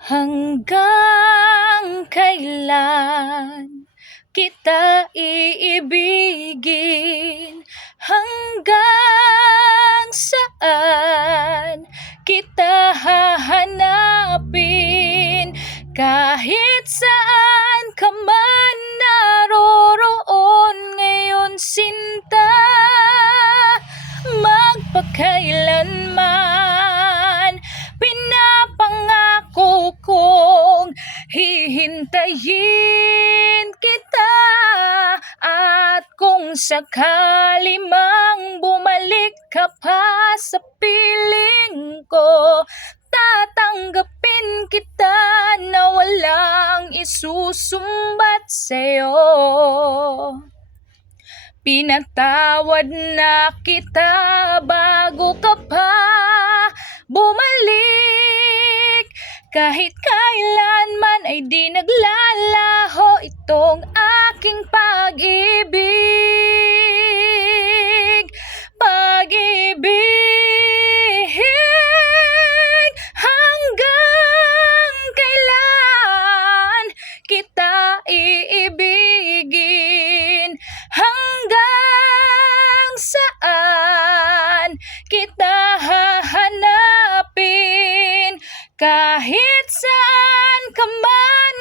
Hanggang kailan kita iibigin? Hanggang saan kita hahanapin? Kahit saan ka man naroroon ngayon, sinta, magpakailanman pinapangako kong hihintayin kita. At kung sakali mang bumalik ka pa sa piling ko, tatanggapin kita na walang isusumbat sa'yo. Pinatawad na kita bago ka pa bumalik. Kahit kailanman ay di naglalaho itong aking pag-ibig. Pag-ibig, hanggang kailan kita iibigin? Hanggang saan kita hahanapin? Kahit saan ka man